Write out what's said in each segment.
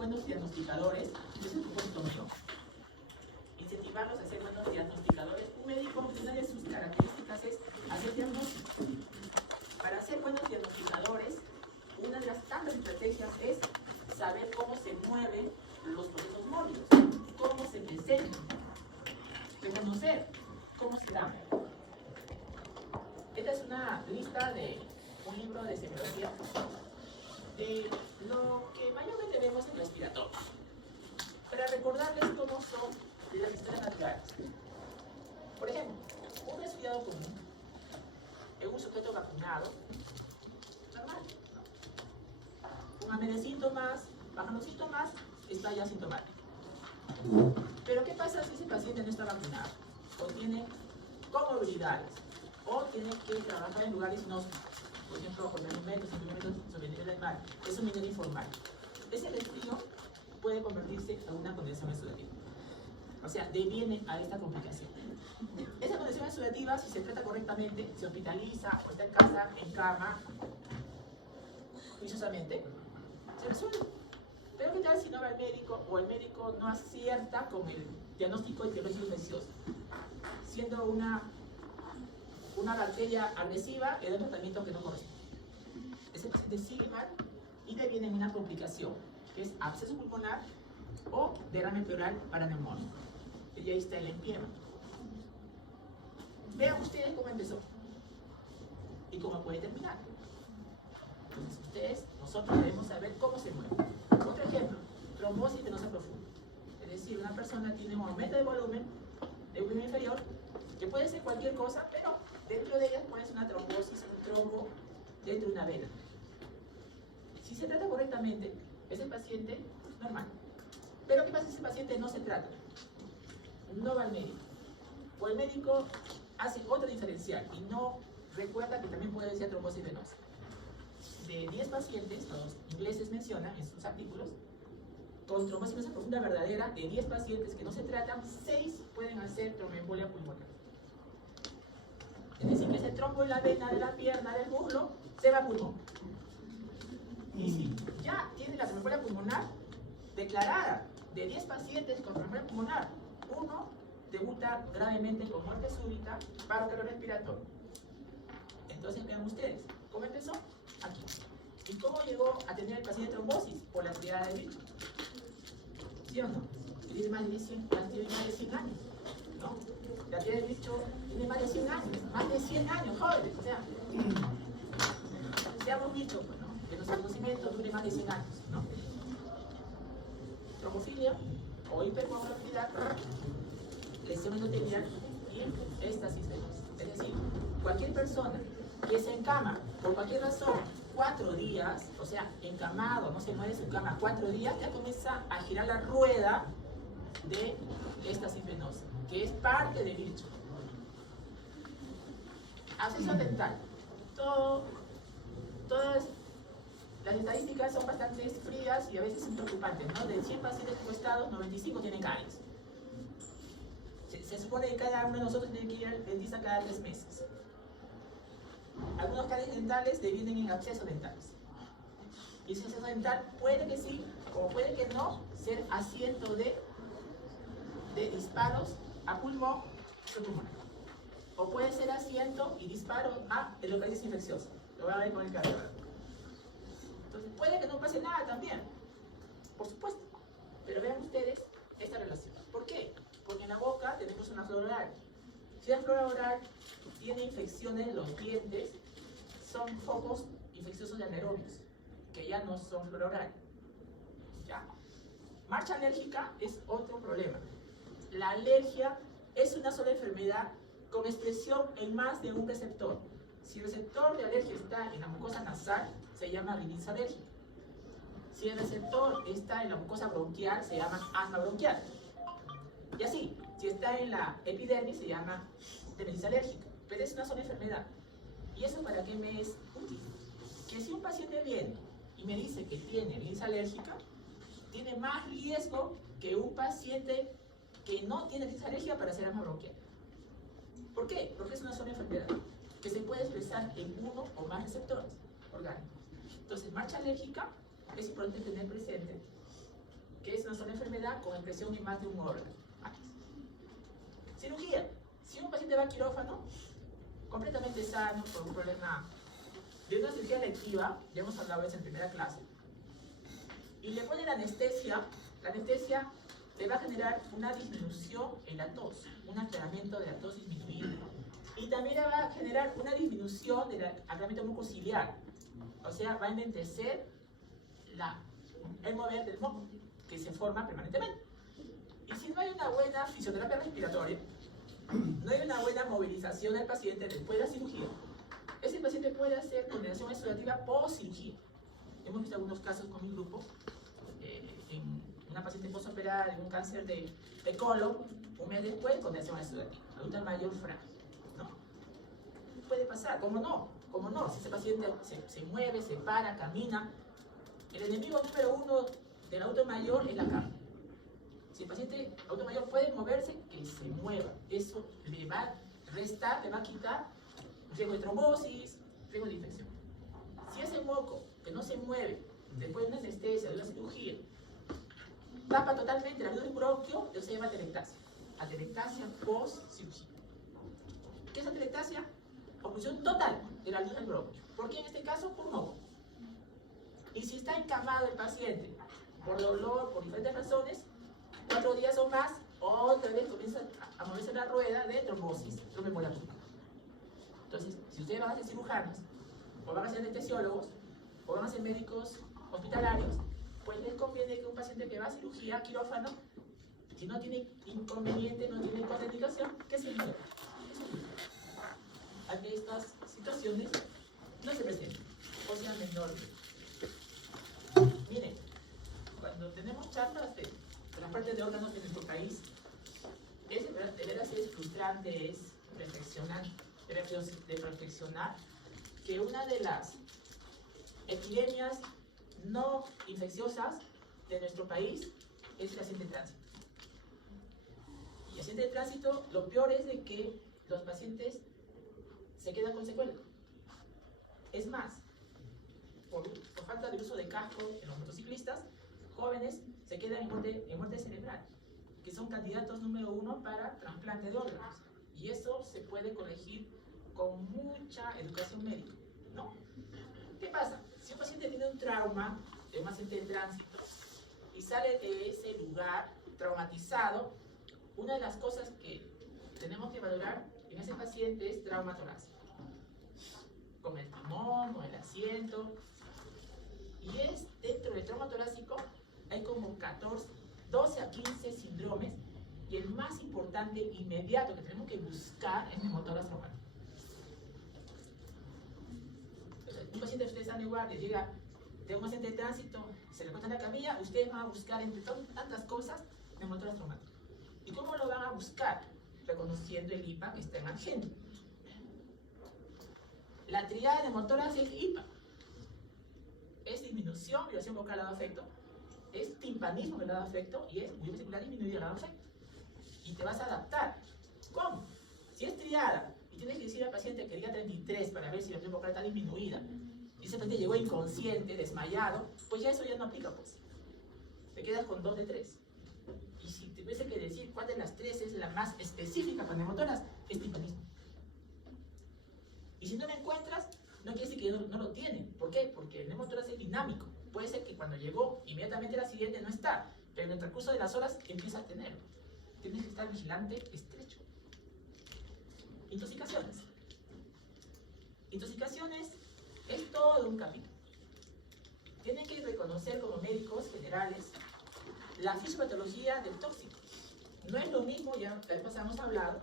buenos diagnosticadores, es el propósito mío. Incentivarlos a ser buenos diagnosticadores. Un médico, una de sus características es hacer diagnósticos. Para ser buenos diagnosticadores, una de las tantas estrategias es saber cómo se mueven los procesos móviles, cómo se presentan, reconocer cómo se dan. Esta es una lista de un libro de semiología de lo que mayormente vemos en respiratorio, para recordarles cómo son las historias naturales. Por ejemplo, un resfriado común en un sujeto vacunado, normal, ¿no? Con AMD síntomas, bajan los síntomas, está ya sintomático. Pero ¿qué pasa si ese paciente no está vacunado? O tiene comorbilidades, o tiene que trabajar en lugares inhóspitos, por ejemplo, con alimentos, sobre el nivel del mar? Es un minero informal. Ese resfrío puede convertirse en una condición exudativa. O sea, deviene a esta complicación. Esa condición exudativa, si se trata correctamente, se hospitaliza o está en casa, en cama, juiciosamente, se resuelve. Pero ¿qué tal si no va al médico o el médico no acierta con el diagnóstico etiológico infeccioso? Siendo una bacteria agresiva, le da un tratamiento que no corresponde. Ese paciente sigue mal y deviene en una complicación, que es absceso pulmonar o derrame pleural paraneumónico. Y ahí está el empiema. Vean ustedes cómo empezó y cómo puede terminar. Entonces nosotros debemos saber cómo se mueve. Otro ejemplo, trombosis venosa profunda. Es decir, una persona tiene un aumento de volumen de un miembro inferior, que puede ser cualquier cosa, pero dentro de ellas puede ser una trombosis, un trombo dentro de una vena. Si se trata correctamente, ese paciente normal. Pero ¿qué pasa si ese paciente no se trata? No va al médico. O el médico hace otra diferencial y no recuerda que también puede ser trombosis venosa. De 10 pacientes, los ingleses mencionan en sus artículos, con trombosis venosa profunda verdadera, de 10 pacientes que no se tratan, 6 pueden hacer tromboembolia pulmonar. Es decir, que ese trombo en la vena de la pierna, del muslo, se va a pulmón. Y si ya tiene la tromboembolia pulmonar declarada, de 10 pacientes con tromboembolia pulmonar, 1 debuta gravemente con muerte súbita, paro cardiorrespiratorio. Entonces vean ustedes, ¿cómo empezó? Aquí. ¿Y cómo llegó a tener el paciente trombosis? Por la actividad del bicho. ¿Sí o no? Tiene más de 100 años, ¿no? La actividad del bicho tiene más de 100 años, jóvenes, o sea, seamos bichos, pues, ¿no? Que nuestro conocimiento dure más de 100 años, ¿no? Trombofilia o hipercoagulabilidad, lesión endotelial y éstasis venosa. Es decir, cualquier persona que se encama por cualquier razón 4 días, o sea, encamado, no se mueve de su cama 4 días, ya comienza a girar la rueda de éstasis venosa, que es parte del bicho. Absceso dental. Todas las estadísticas son bastante frías y a veces son preocupantes, ¿no? De 100 pacientes encuestados, 95 tienen caries. Se supone que cada uno de nosotros tiene que ir al dentista cada 3 meses. Algunos caries dentales devienen en abscesos dentales. Y ese absceso dental puede que sí, o puede que no, ser asiento de disparos a pulmón pulmonar. O puede ser asiento y disparo a endocardis infecciosa. Lo van a ver con el cardiólogo. Entonces puede que no pase nada también, por supuesto. Pero vean ustedes esta relación. ¿Por qué? Porque en la boca tenemos una flora oral. Si la flora oral tiene infecciones en los dientes, son focos infecciosos de anaerobios, que ya no son flora oral. ¿Ya? Marcha alérgica es otro problema. La alergia es una sola enfermedad con expresión en más de un receptor. Si el receptor de alergia está en la mucosa nasal, se llama rinitis alérgica. Si el receptor está en la mucosa bronquial, se llama asma bronquial. Y así, si está en la epidermis, se llama dermatitis alérgica. Pero es una sola enfermedad. ¿Y eso para qué me es útil? Que si un paciente viene y me dice que tiene rinitis alérgica, tiene más riesgo que un paciente que no tiene rinitis alérgica para hacer asma bronquial. ¿Por qué? Porque es una sola enfermedad que se puede expresar en uno o más receptores orgánicos. Entonces, marcha alérgica es importante tener presente que es una sola enfermedad con expresión en más de un órgano. Cirugía. Si un paciente va al quirófano, completamente sano, por un problema de una cirugía electiva, ya hemos hablado de eso en primera clase, y le pone la anestesia le va a generar una disminución en la tos, un aclaramiento de la tos disminuida. Y también le va a generar una disminución del aclaramiento mucociliar. O sea, va a enlentecer el mover del moco, que se forma permanentemente. Y si no hay una buena fisioterapia respiratoria, no hay una buena movilización del paciente después de la cirugía, ese paciente puede hacer coordinación exudativa post-cirugía. Hemos visto algunos casos con mi grupo, en una paciente postoperada de un cáncer de colon, un mes después, coordinación exudativa, adulta mayor frágil, ¿no? Puede pasar, ¿cómo no? ¿Cómo no? Si ese paciente se mueve, se para, camina, el enemigo número uno del adulto mayor es la cama. Si el paciente adulto mayor puede moverse, que se mueva. Eso le va a restar, le va a quitar riesgo de trombosis, riesgo de infección. Si ese moco que no se mueve después de una anestesia, de una cirugía, tapa totalmente la luz del bronquio, eso se llama atelectasia. Atelectasia post-cirugía. ¿Qué es atelectasia? Obstrucción total de la luz del bronquio. ¿Por qué en este caso? Por moco. Y si está encamado el paciente por dolor, por diferentes razones, 4 días o más, otra vez comienza a moverse la rueda de trombosis, tromboembolia. Entonces, si ustedes van a ser cirujanos, o van a ser anestesiólogos, o van a ser médicos hospitalarios, pues les conviene que un paciente que va a cirugía, quirófano, si no tiene inconveniente, no tiene contraindicación, que se mueva. A que estas situaciones no se presenten, o sean menores. Miren, cuando tenemos charlas de trasplante de órganos en nuestro país, de veras es frustrante, es reflexionar que una de las epidemias no infecciosas de nuestro país es el accidente de tránsito. Y el accidente de tránsito, lo peor es de que los pacientes se quedan con secuelas. Es más, por falta de uso de casco en los motociclistas, jóvenes se quedan en muerte cerebral, que son candidatos número 1 para trasplante de órganos. Y eso se puede corregir con mucha educación médica, ¿no? ¿Qué pasa? Si un paciente tiene un trauma de un accidente de tránsito y sale de ese lugar traumatizado, una de las cosas que tenemos que valorar en ese paciente es trauma torácico. Con el timón, con el asiento. Y dentro del trauma torácico hay como 12 a 15 síndromes, y el más importante, inmediato, que tenemos que buscar es neumotórax traumático. Un paciente, ustedes saben igual, que llega de un accidente de tránsito, se le cuesta en la camilla, ustedes van a buscar entre tantas cosas neumotórax traumático. ¿Y cómo lo van a buscar? Reconociendo el IPA que está en agenda. La triada de neumotórax es IPA. Es disminución, vibración vocal al lado afecto, es timpanismo del lado afecto y es muy vesicular disminuido al lado afecto. Y te vas a adaptar. ¿Cómo? Si es triada y tienes que decir al paciente que diga 33 para ver si la vibración vocal está disminuida, y ese paciente llegó inconsciente, desmayado, pues ya eso ya no aplica, pues. Te quedas con 2 de 3. Y si te tuviese que decir cuál de las 3 es la más específica para neumotórax, es timpanismo. Y si no la encuentras, no quiere decir que no lo tienen. ¿Por qué? Porque el neumotórax es dinámico. Puede ser que cuando llegó, inmediatamente la siguiente no está, pero en el transcurso de las horas empieza a tenerlo. Tienes que estar vigilante, estrecho. Intoxicaciones. Intoxicaciones es todo un capítulo. Tienen que reconocer como médicos generales la fisiopatología del tóxico. No es lo mismo, ya la vez pasada hemos hablado,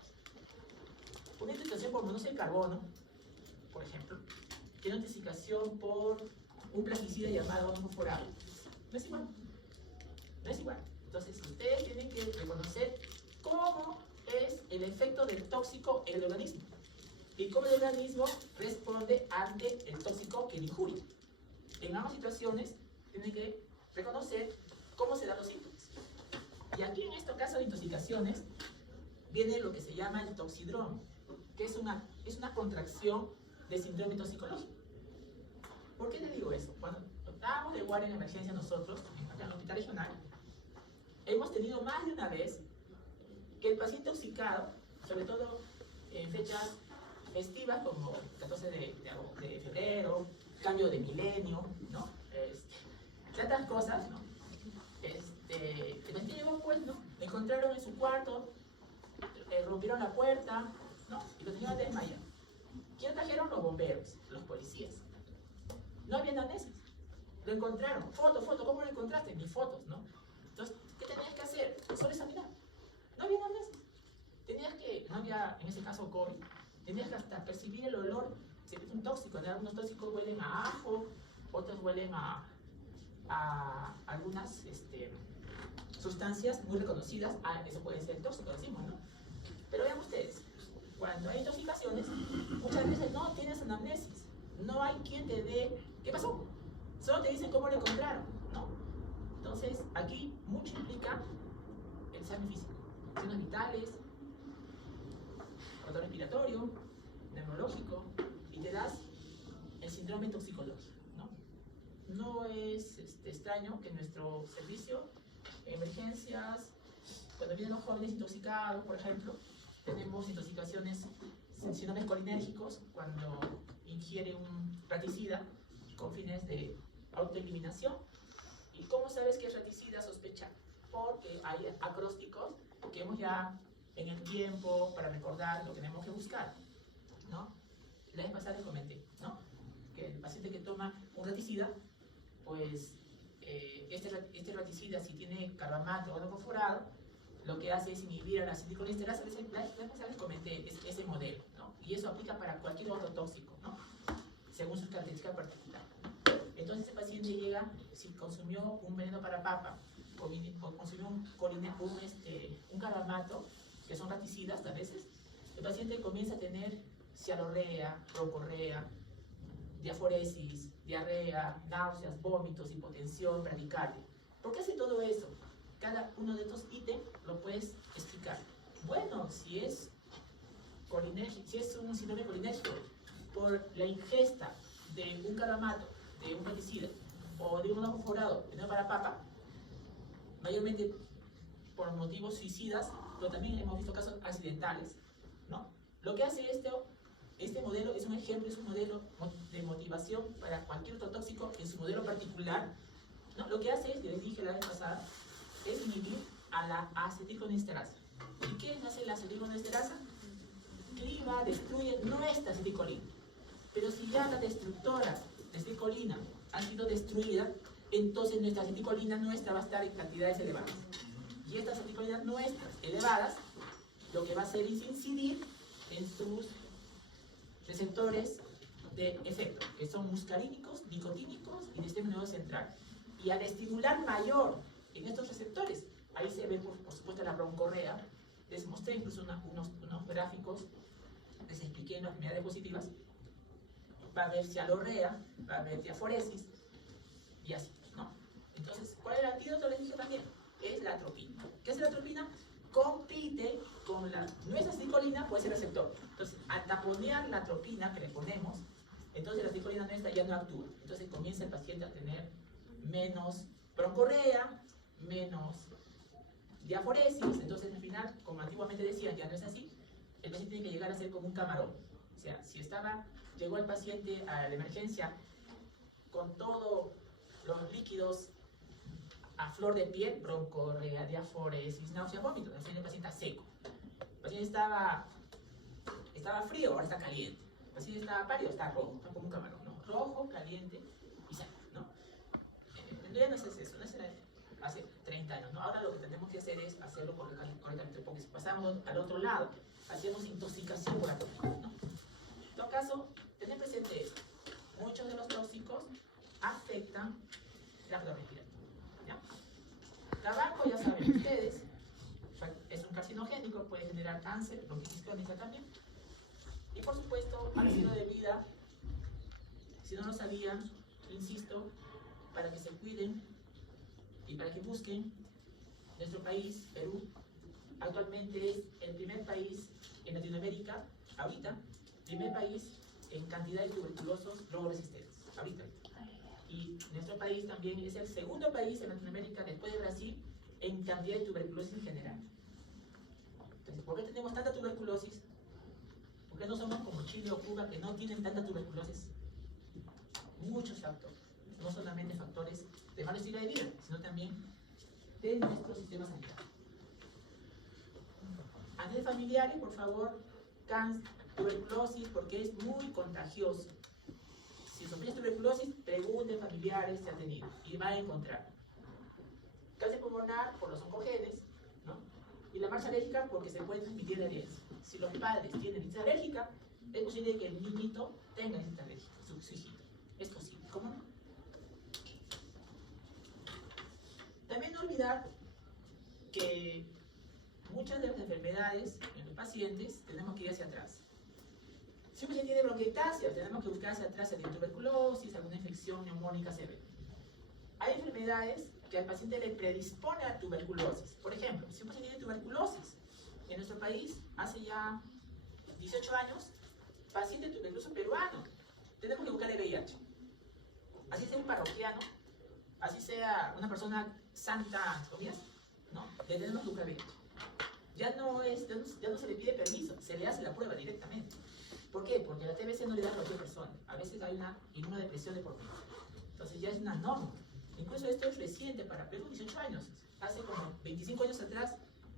una intoxicación por monóxido de carbono, por ejemplo, que una intoxicación por un plaguicida llamado fosforado. No es igual. No es igual. Entonces, ustedes tienen que reconocer cómo es el efecto del tóxico en el organismo y cómo el organismo responde ante el tóxico que le injuria. En ambas situaciones, tienen que reconocer cómo se dan los síntomas. Y aquí, en este caso de intoxicaciones, viene lo que se llama el toxidromio, que es una contracción del síndrome toxicológico. ¿Por qué te digo eso? Cuando estábamos de guardia en emergencia nosotros, acá en el hospital regional, el paciente intoxicado, sobre todo en fechas festivas como 14 de febrero, cambio de milenio, ¿no? Tantas cosas, ¿no? El paciente llegó, pues, ¿no? Lo encontraron en su cuarto, rompieron la puerta, ¿no? Y lo tenían desmayado. ¿Quién trajeron? Los bomberos, los policías. No había anamnesis. Lo encontraron. Foto, ¿cómo lo encontraste? Ni fotos, ¿no? Entonces, ¿qué tenías que hacer? Solo examinar. No había anamnesis. No había, en ese caso, COVID. Tenías que hasta percibir el olor. Si es un tóxico, ¿no? Algunos tóxicos huelen a ajo, otros huelen a algunas sustancias muy reconocidas. Eso puede ser tóxico, decimos, ¿no? Pero vean ustedes, cuando hay intoxicaciones, muchas veces no tienes anamnesis, no hay quien te dé qué pasó, solo te dicen cómo lo encontraron, ¿no? Entonces, aquí mucho implica el examen físico, signos vitales, control respiratorio, neurológico, y te das el síndrome toxicológico, ¿no? No es extraño que nuestro servicio, emergencias, cuando vienen los jóvenes intoxicados, por ejemplo, tenemos intoxicaciones, síndromes colinérgicos, cuando ingiere un raticida con fines de autoeliminación. ¿Y cómo sabes que es raticida? Sospechar, porque hay acrósticos que hemos ya en el tiempo para recordar lo que tenemos que buscar, ¿no? La vez pasada les comenté, ¿no? Que el paciente que toma un raticida, pues este raticida, si tiene carbamato o algo forado, lo que hace es inhibir a la acetilcolinesterasa. La vez pasada les comenté ese modelo, ¿no? Y eso aplica para cualquier otro tóxico, ¿no? Según sus características particulares. Entonces el paciente llega, si consumió un veneno para papa o consumió un carbamato, que son raticidas a veces, el paciente comienza a tener cialorrea, broncorrea, diaforesis, diarrea, náuseas, vómitos, hipotensión, bradicardia. ¿Por qué hace todo eso? Cada uno de estos ítems lo puedes explicar. Bueno, si es un síndrome colinérgico por la ingesta de un carbamato, de un raticida o de un ajo forado, veneno para papa, mayormente por motivos suicidas, pero también hemos visto casos accidentales, ¿no? Lo que hace este modelo es un ejemplo, es un modelo de motivación para cualquier otro tóxico en su modelo particular, ¿no? Lo que hace es, que les dije la vez pasada, es inhibir a la acetilcolinesterasa. ¿Y qué hace la acetilcolinesterasa? Cliva, destruye nuestra acetilcolina. Pero si ya las destructoras de acetilcolina han sido destruidas, entonces nuestra acetilcolina nuestra va a estar en cantidades elevadas. Y estas acetilcolinas nuestras elevadas, lo que va a hacer es incidir en sus receptores de efecto, que son muscarínicos, nicotínicos y de sistema nervioso central. Y al estimular mayor en estos receptores, ahí se ve por supuesto la broncorrea. Les mostré incluso unos gráficos, les expliqué en las primeras diapositivas. Va a haber cialorrea, va a haber diaforesis y así, ¿no? Entonces, ¿cuál es el antídoto? Les dije también, es la atropina. ¿Qué es la atropina? Compite con nuestra acetilcolina por ese receptor. Entonces, al taponear la atropina que le ponemos, entonces la acetilcolina nuestra ya no actúa. Entonces comienza el paciente a tener menos broncorrea, menos diaforesis. Entonces al final, como antiguamente decían, ya no es así, el paciente tiene que llegar a ser como un camarón. O sea, si llegó el paciente a la emergencia con todos los líquidos a flor de piel, broncorrea, diaforesis, náuseas, vómitos, el paciente está seco. El paciente estaba frío, ahora está caliente. El paciente estaba pálido, está rojo, está como un camarón, ¿no? Rojo, caliente y seco, ¿no? Ya no es eso, no es hace 30 años, ¿no? Ahora lo que tenemos que hacer es hacerlo correctamente, porque si pasamos al otro lado, hacemos intoxicación por atropina, ¿no? En todo caso, tener presente esto. Muchos de los tóxicos afectan la flora respiratoria, ¿ya? Tabaco, ya saben ustedes, es un carcinogénico, puede generar cáncer, bronquitis crónica también. Y por supuesto, al estilo de vida, si no lo sabían, insisto, para que se cuiden y para que busquen, nuestro país, Perú, actualmente es el primer país en Latinoamérica, ahorita, primer país en cantidad de tuberculosos droga resistentes, ahorita. Y nuestro país también es el segundo país en Latinoamérica, después de Brasil, en cantidad de tuberculosis en general. Entonces, ¿por qué tenemos tanta tuberculosis? ¿Por qué no somos como Chile o Cuba que no tienen tanta tuberculosis? Muchos factores, no solamente factores de mal estilo de vida, sino también de nuestro sistema sanitario. A nivel familiar, por favor, cáncer, tuberculosis, porque es muy contagioso. Si sufres tuberculosis, pregunten familiares si han tenido y van a encontrar. Cáncer pulmonar por los oncogenes, ¿no? Y la marcha alérgica porque se puede transmitir de herencia. Si los padres tienen rinitis alérgica, es posible que el niñito tenga rinitis alérgica, su hijito. Es posible, ¿cómo no? También no olvidar que muchas de las enfermedades en los pacientes tenemos que ir hacia atrás. Si un paciente tiene bronquiectasia, tenemos que buscar hacia atrás si tiene tuberculosis, alguna infección neumónica severa. Hay enfermedades que al paciente le predispone a tuberculosis. Por ejemplo, si un paciente tiene tuberculosis, en nuestro país, hace ya 18 años, paciente tuberculoso peruano, tenemos que buscar el VIH. Así sea un parroquiano, así sea una persona santa, ¿comillas? ¿No? Le tenemos que buscar VIH. Ya no se le pide permiso, se le hace la prueba directamente. ¿Por qué? Porque la TBC no le da a cualquier persona. A veces hay una inmunodepresión de por medio. Entonces ya es una norma. Incluso esto es reciente para Perú, 18 años. Hace como 25 años atrás,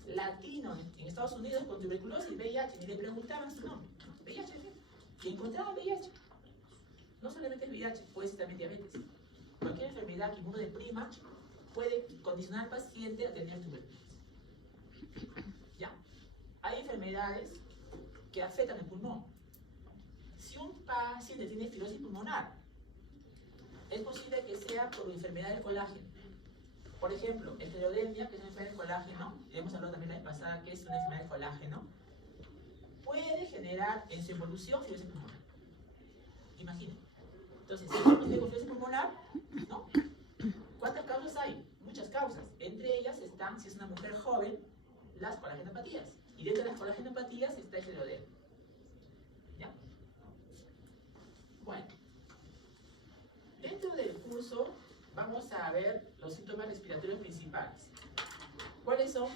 latino en Estados Unidos con tuberculosis y VIH, ni le preguntaban su nombre. VIH, y encontraban VIH. No solamente el VIH, puede ser también diabetes. Cualquier enfermedad que inmunodeprima puede condicionar al paciente a tener tuberculosis. ¿Ya? Hay enfermedades que afectan el pulmón. Si un paciente tiene fibrosis pulmonar, es posible que sea por enfermedad del colágeno. Por ejemplo, esclerodermia, que es una enfermedad del colágeno, y hemos hablado también la vez pasada que es una enfermedad del colágeno, puede generar en su evolución fibrosis pulmonar. Imaginen. Entonces, si uno tiene fibrosis pulmonar, ¿no? ¿Cuántas causas hay? Muchas causas. Entre ellas están, si es una mujer joven, las colagenopatías. Y dentro de las colagenopatías está el esclerodermia. ¿Ya? Bueno. Dentro del curso vamos a ver los síntomas respiratorios principales. ¿Cuáles son?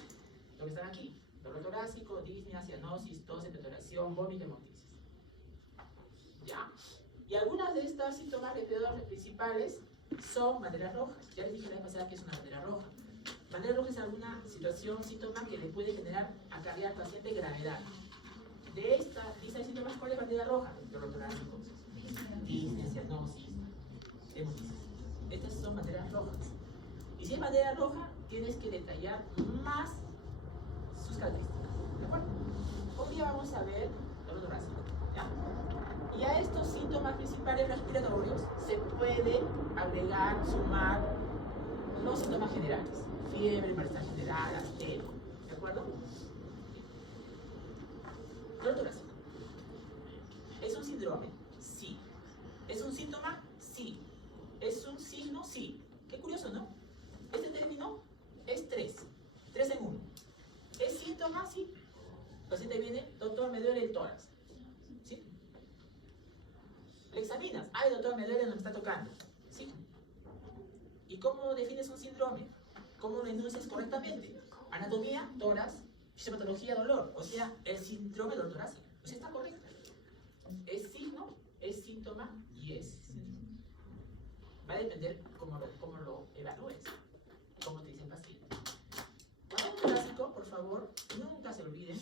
Los que están aquí. Dolor torácico, disnea, cianosis, tos, expectoración, vómito, hemoptisis. ¿Ya? Y algunas de estos síntomas respiratorios principales son banderas rojas. Ya les dije la vez pasada que es una bandera roja. Bandera roja es alguna situación, síntoma que le puede generar, acarrear al paciente gravedad. De esta lista de síntomas, ¿cuál es bandera roja? Dolor torácico, disnea, cianosis, hemoptisis. Estas son banderas rojas. Y si es bandera roja, tienes que detallar más sus características. ¿De acuerdo? Hoy día vamos a ver dolor torácico. ¿Ya? Y a estos síntomas principales respiratorios se puede agregar, sumar los síntomas generales. Fiebre, malestar general, astenia. ¿De acuerdo? Dolor torácico. ¿Es un síndrome? Sí. ¿Es un síntoma? Sí. ¿Es un signo? Sí. Qué curioso, ¿no? Este término es tres en uno. ¿Es síntoma? Sí. El paciente viene, doctor, me duele el tórax. ¿Sí? ¿Le examinas? Ay, doctor, me duele, no me está tocando. ¿Sí? ¿Y cómo defines un síndrome? ¿Cómo lo enuncias correctamente? Anatomía, tórax, fisiopatología, dolor. O sea, el síndrome dolor torácico. O sea, está correcto. Es signo, es síntoma y es síndrome. Va a depender cómo lo evalúes, cómo te dice el paciente. Dolor torácico, por favor, nunca se olviden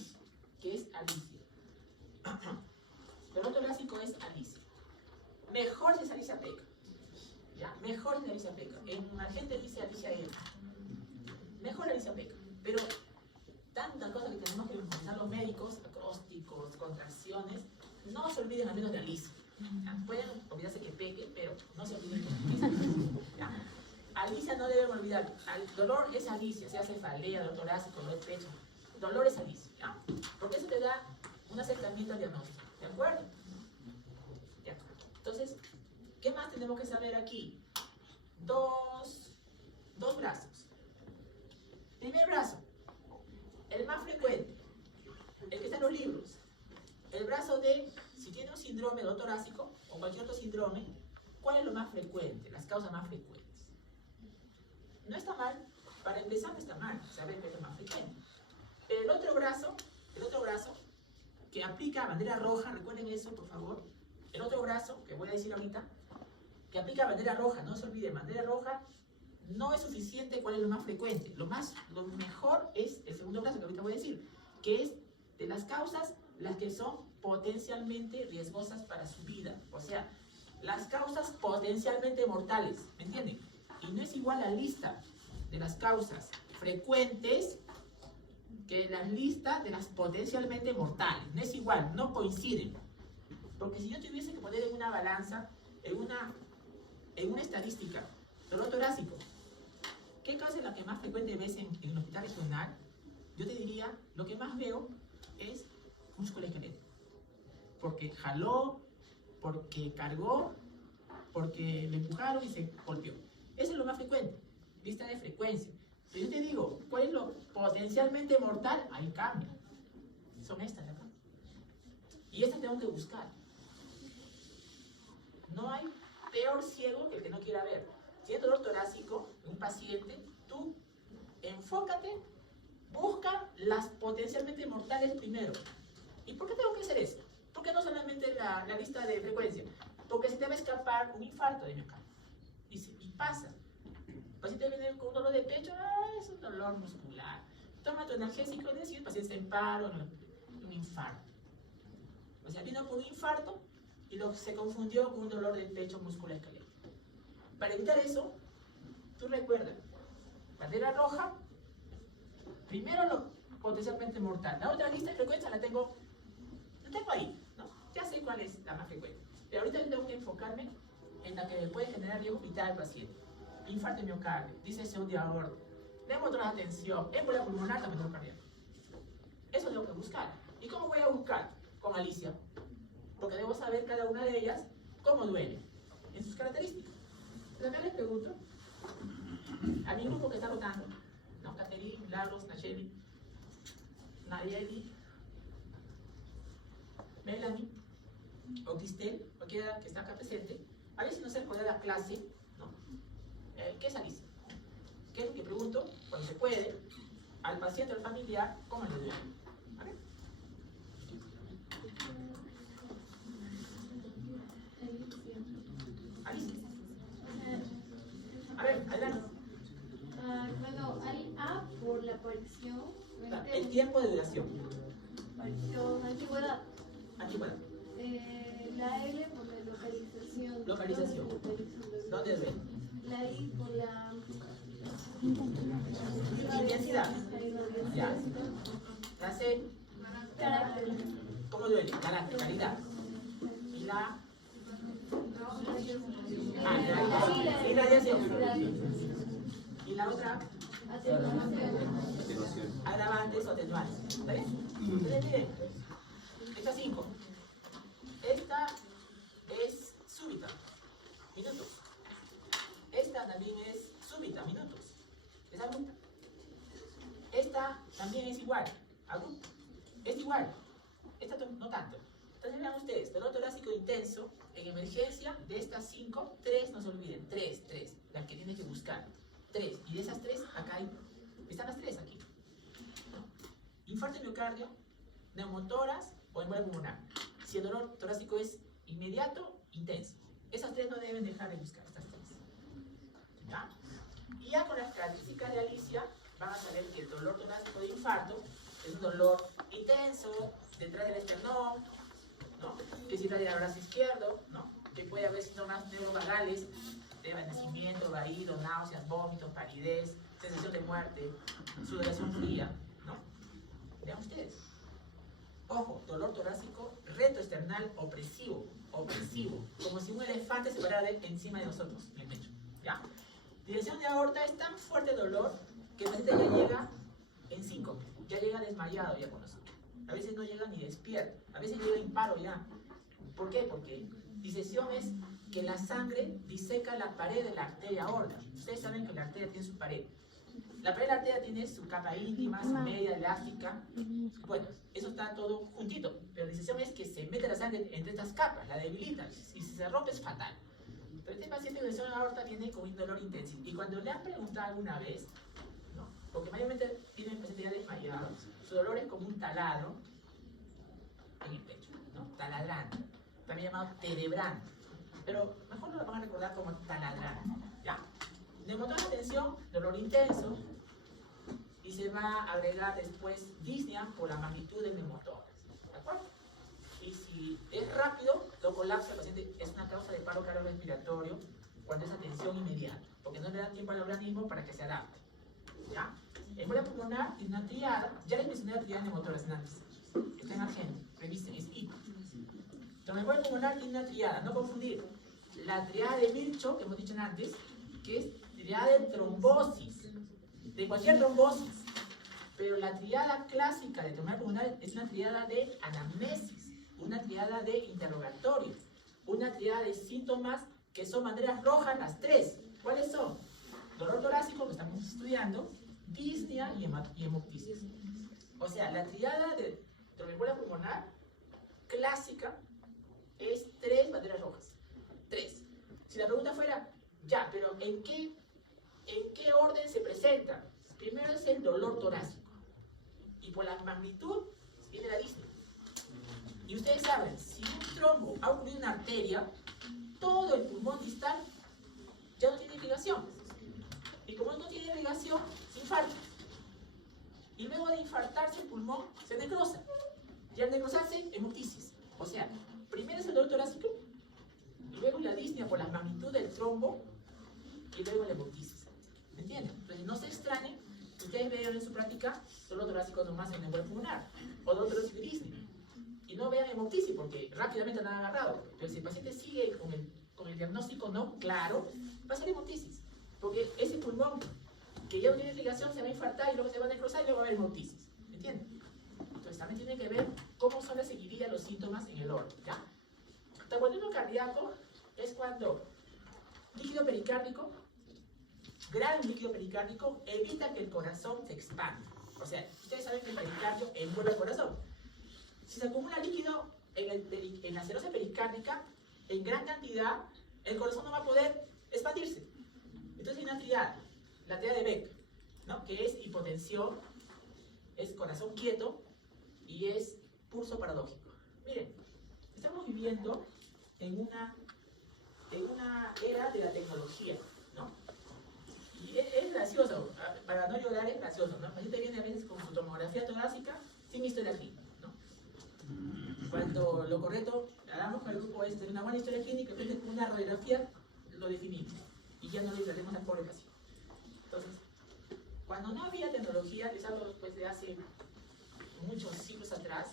que es Alicia. Dolor torácico es Alicia. Mejor si es Alicia Peca. ¿Ya? Mejor si es Alicia Peca. En la gente dice Alicia Eva. Mejor Alicia Peca. Pero tantas cosas que tenemos que memorizar los médicos, acrósticos, contracciones, no se olviden al menos de Alicia. ¿Ya? Pueden olvidarse que peque, pero no se olviden que Alicia. ¿Ya? Alicia no deben olvidar. El dolor es Alicia, se hace cefalea, dolor torácico, dolor de pecho. Dolor es Alicia. ¿Ya? Porque eso te da un acercamiento al diagnóstico. ¿De acuerdo? ¿Ya? Entonces, ¿qué más tenemos que saber aquí? Dos brazos. Primer brazo, el más frecuente, el que está en los libros. El brazo de, si tiene un síndrome dolor torácico o cualquier otro síndrome, ¿cuál es lo más frecuente? Las causas más frecuentes. No está mal, para empezar no está mal, saber que es lo más frecuente. Pero el otro brazo otro brazo que aplica bandera roja, recuerden eso, por favor. El otro brazo, que voy a decir ahorita, que aplica bandera roja, no se olviden, bandera roja no es suficiente. ¿Cuál es lo más frecuente? Lo mejor es el segundo brazo que ahorita voy a decir, que es de las causas las que son potencialmente riesgosas para su vida. O sea, las causas potencialmente mortales, ¿me entienden? Y no es igual la lista de las causas frecuentes que la lista de las potencialmente mortales. No es igual, no coinciden. Porque si yo tuviese que poner en una balanza, en una estadística, dolor torácico, ¿qué causa es la que más frecuente ves en el hospital regional? Yo te diría, lo que más veo es músculo esquelético. Porque jaló, porque cargó, porque le empujaron y se golpeó. Eso es lo más frecuente, lista de frecuencia. Pero yo te digo, ¿cuál es lo potencialmente mortal? Ahí cambia. Son estas de acá. Y estas tengo que buscar. No hay peor ciego que el que no quiera ver. Si tienes dolor torácico en un paciente, tú enfócate, busca las potencialmente mortales primero. ¿Y por qué tengo que hacer eso? ¿Por qué no solamente la lista de frecuencia? Porque se te va a escapar un infarto de miocardio. Y pasa. El paciente viene con un dolor de pecho, es un dolor muscular. Toma tu analgésico y decir, el paciente está en paro, un infarto. O sea, vino por un infarto y se confundió con un dolor de pecho muscular esquelético. Para evitar eso, tú recuerda, bandera roja, primero lo potencialmente mortal. La otra lista de frecuencia la tengo ahí, ¿no? Ya sé cuál es la más frecuente. Pero ahorita tengo que enfocarme en la que puede generar riesgo vital al paciente. Infarto de miocardio, disección de aorta, neumotoras de atención, ébola pulmonar, también cardíaco. Eso tengo que buscar. ¿Y cómo voy a buscar? Con Alicia. Porque debo saber cada una de ellas cómo duele, en sus características. Entonces acá les pregunto, a mi grupo que está votando, ¿no? Caterine, Milagros, Nacheli, Nayeli, Melanie, Autistel, cualquiera que está acá presente, a ver si no se recuerda la clase, ¿no? ¿Qué es Alicia? ¿Qué es lo que pregunto? Cuando se puede, al paciente o al familiar, ¿cómo le duele? A ver. Alicia. A ver, adelante. Bueno, hay A por la aparición. El tiempo de duración. Aparición, antigüedad. Antigüedad. La L por la localización. Localización. ¿Dónde duele? La I por la intensidad. Ya. La C. Carácter. ¿Cómo duele? Carácter, calidad. Y la irradiación. Y la otra, agravantes o atenuantes. ¿Está bien? Entonces, miren, estas 5. Esta es súbita, minutos. Esta también es súbita, minutos. Es abrupta. Esta también es igual, abrupta. Es igual. Esta no tanto. Entonces vean ustedes, dolor torácico intenso, en emergencia, de estas 5, 3 no se olviden, 3, las que tienes que buscar. 3, y de esas 3, acá están las 3 aquí. ¿No? Infarto de miocardio, neumotoras o embolia pulmonar. Si el dolor torácico es inmediato, intenso. Esas 3 no deben dejar de buscar, estas 3. ¿Ya? Y ya con las características de Alicia, van a saber que el dolor torácico de infarto es un dolor intenso, detrás del esternón, ¿no? Que si trae el brazo izquierdo, ¿no? Que puede haber síntomas neurovagales, de desvanecimiento, vaído, náuseas, vómitos, palidez, sensación de muerte, sudoración fría, ¿no? Vean ustedes. Ojo, dolor torácico retroesternal opresivo, como si un elefante se parara encima de nosotros, en el pecho, ¿ya? Dirección de aorta es tan fuerte el dolor que el paciente ya llega en síncope, ya llega desmayado ya con nosotros. A veces no llega ni despierto, a veces llega en paro ya. ¿Por qué? Porque disección es que la sangre diseca la pared de la arteria aorta. Ustedes saben que la arteria tiene su pared. La pared de la arteria tiene su capa íntima, su media elástica. Bueno, eso está todo juntito. Pero la disección es que se mete la sangre entre estas capas, la debilita. Y si se rompe es fatal. Pero este paciente con disección de la aorta viene con un dolor intenso. Y cuando le han preguntado alguna vez, ¿no? Porque mayormente tienen pacientes ya desmayados, su dolor es como un taladro, llamado terebrano, pero mejor lo van a recordar como taladrano, ¿ya? Neumotor de tensión, dolor intenso, y se va a agregar después disnea por la magnitud del neumotor, ¿de acuerdo? Y si es rápido, lo colapsa el paciente, es una causa de paro cardiorrespiratorio cuando es atención inmediata, porque no le da tiempo al organismo para que se adapte, ¿ya? Embolia pulmonar y una triada, ya les mencioné la triada neumotoras antes, está en argento, revisen, es I. Tromboembolia pulmonar tiene una triada, no confundir, la triada de Virchow, que hemos dicho antes, que es triada de trombosis, de cualquier trombosis, pero la triada clásica de tromboembolia pulmonar es una triada de anamnesis, una triada de interrogatorio, una triada de síntomas que son banderas rojas las tres. ¿Cuáles son? Dolor torácico, que estamos estudiando, disnea y hemoptisis. O sea, la triada de tromboembolia pulmonar clásica es 3 banderas rojas. 3. Si la pregunta fuera, ya, pero ¿en qué orden se presenta? Primero es el dolor torácico. Y por la magnitud viene la disnea. Y ustedes saben, si un trombo ha ocurrido en una arteria, todo el pulmón distal ya no tiene irrigación. Y como no tiene irrigación, se infarta. Y luego de infartarse el pulmón, se necrosa. Y al necrosarse, hemoptisis. O sea, primero es el dolor torácico, luego la disnea por la magnitud del trombo, y luego la hemoptisis. ¿Me entienden? Entonces no se extrañen que ustedes vean en su práctica dolor torácico nomás en embolia pulmonar, o dolor torácico y disnea. Y no vean hemoptisis porque rápidamente han agarrado. Pero si el paciente sigue con el diagnóstico no claro, va a ser hemoptisis. Porque ese pulmón que ya no tiene irrigación se va a infartar y luego se va a necrosar y luego va a haber hemoptisis. ¿Me entienden? Entonces también tienen que ver cómo son las seguidillas los síntomas en el orden, ¿ya? Taponema cardíaco es cuando líquido pericárdico, gran líquido pericárdico, evita que el corazón se expanda. O sea, ustedes saben que el pericardio envuelve el corazón. Si se acumula líquido en la serosa pericárdica en gran cantidad, el corazón no va a poder expandirse. Entonces hay una triada, la triada de Beck, ¿no? Que es hipotensión, es corazón quieto y es pulso paradójico. Miren, estamos viviendo en una era de la tecnología, ¿no? Y es gracioso, para no llorar es gracioso, ¿no? El paciente viene a veces con su tomografía torácica sin historia clínica, ¿no? Cuando lo correcto, hagamos con el grupo es tener una buena historia clínica, entonces una radiografía lo definimos y ya no le tratemos al pobre paciente. Entonces, cuando no había tecnología, les hablo después de hace muchos siglos atrás,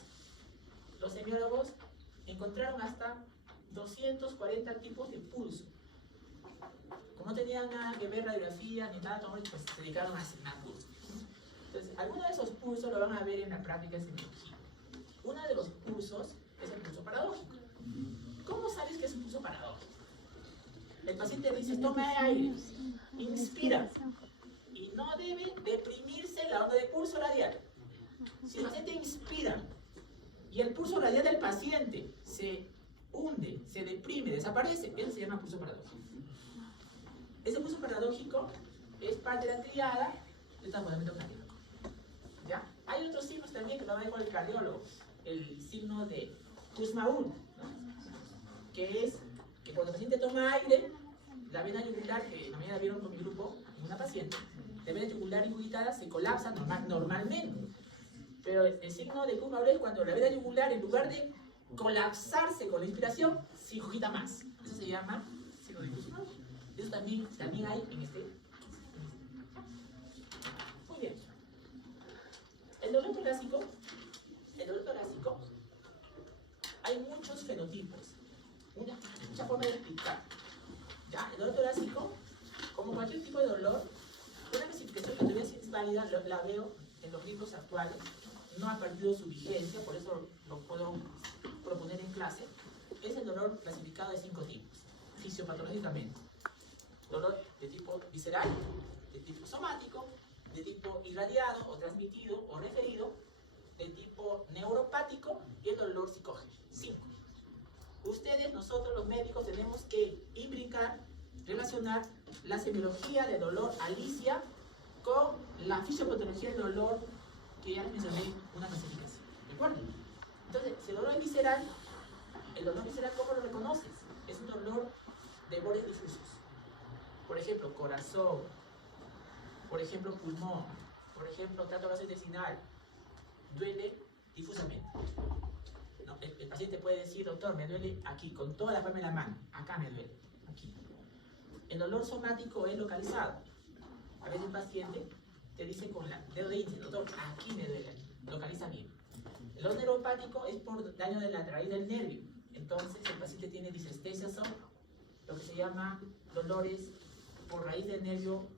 los semiólogos encontraron hasta 240 tipos de pulso. Como no tenían nada que ver radiografía ni nada, pues se dedicaron a asignar pulsos. Entonces, algunos de esos pulsos lo van a ver en la práctica de semiología. Uno de los pulsos es el pulso paradójico. ¿Cómo sabes que es un pulso paradójico? El paciente dice, toma aire, inspira, y no debe deprimirse la onda de pulso radial. Si el paciente inspira y el pulso radial del paciente se hunde, se deprime, desaparece, eso se llama pulso paradójico. Ese pulso paradójico es parte de la triada del taponamiento cardíaco. ¿Ya? Hay otros signos también que lo van a ver con el cardiólogo. El signo de Kussmaul, ¿no? Que es que cuando el paciente toma aire, la vena yugular, que la mañana vieron con mi grupo, en una paciente, la vena yugular ingurgitada se colapsa normalmente. Pero el signo de Kussmaul es cuando la vena yugular, en lugar de colapsarse con la inspiración, se ingurgita más. Eso se llama signo de Kussmaul. Eso también hay en este. Muy bien. El dolor torácico, hay muchos fenotipos, mucha forma de explicar. ¿Ya? El dolor torácico, como cualquier tipo de dolor, una clasificación que todavía es válida, la veo en los libros actuales, no ha perdido su vigencia, por eso lo puedo proponer en clase, es el dolor clasificado de 5 tipos, fisiopatológicamente. Dolor de tipo visceral, de tipo somático, de tipo irradiado o transmitido o referido, de tipo neuropático y el dolor psicógeno. 5. Ustedes, nosotros los médicos tenemos que imbricar, relacionar la semiología de dolor alicia con la fisiopatología del dolor que ya les mencioné una clasificación. ¿De acuerdo? Entonces, si el dolor es visceral, El dolor visceral, ¿cómo lo reconoces? Es un dolor de bordes difusos. Por ejemplo, corazón, por ejemplo, pulmón, por ejemplo, tracto gastrointestinal. Duele difusamente. No, el paciente puede decir, doctor, me duele aquí, con toda la palma de la mano. Acá me duele, aquí. El dolor somático es localizado. A veces el paciente te dice con el dedo de índice, doctor, aquí me duele, localiza bien. El dolor neuropático es por daño de la raíz del nervio. Entonces el paciente tiene disestesia, son lo que se llama dolores por raíz del nervio